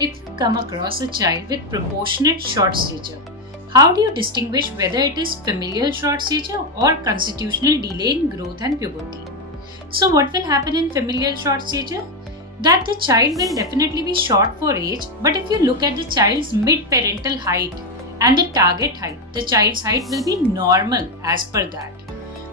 If you come across a child with proportionate short stature, how do you distinguish whether it is familial short stature or constitutional delay in growth and puberty? So what will happen in familial short stature? That the child will definitely be short for age, but if you look at the child's mid-parental height and the target height, the child's height will be normal as per that.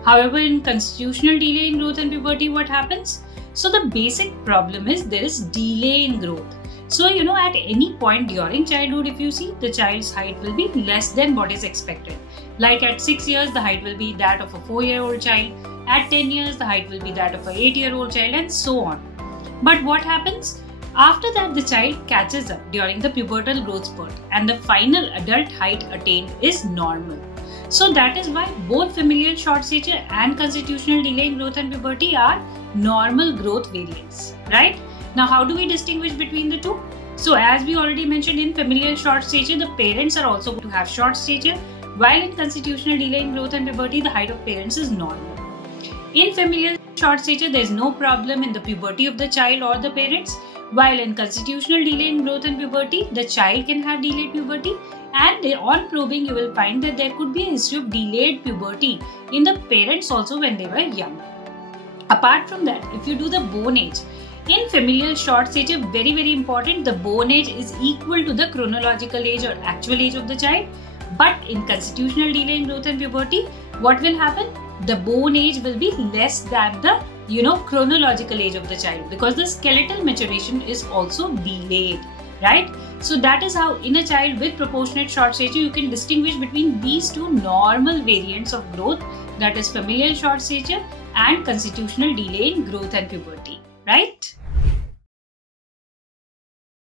However, in constitutional delay in growth and puberty, what happens? So the basic problem is there is delay in growth. So at any point during childhood, if you see, the child's height will be less than what is expected. Like at 6 years, the height will be that of a 4-year-old child. At 10 years, the height will be that of a 8-year-old child, and so on. But what happens? After that, the child catches up during the pubertal growth spurt and the final adult height attained is normal. So that is why both familial short stature and constitutional delay in growth and puberty are normal growth variants, right? Now, how do we distinguish between the two? So as we already mentioned, in familial short stature, the parents are also going to have short stature, while in constitutional delay in growth and puberty, the height of parents is normal. In familial short stature, there is no problem in the puberty of the child or the parents, while in constitutional delay in growth and puberty, the child can have delayed puberty, and on probing you will find that there could be a history of delayed puberty in the parents also when they were young. Apart from that, if you do the bone age, in familial short stature, very important, the bone age is equal to the chronological age or actual age of the child. But in constitutional delay in growth and puberty, what will happen? The bone age will be less than the chronological age of the child, because the skeletal maturation is also delayed, right? So that is how in a child with proportionate short stature you can distinguish between these two normal variants of growth, that is familial short stature and constitutional delay in growth and puberty, right?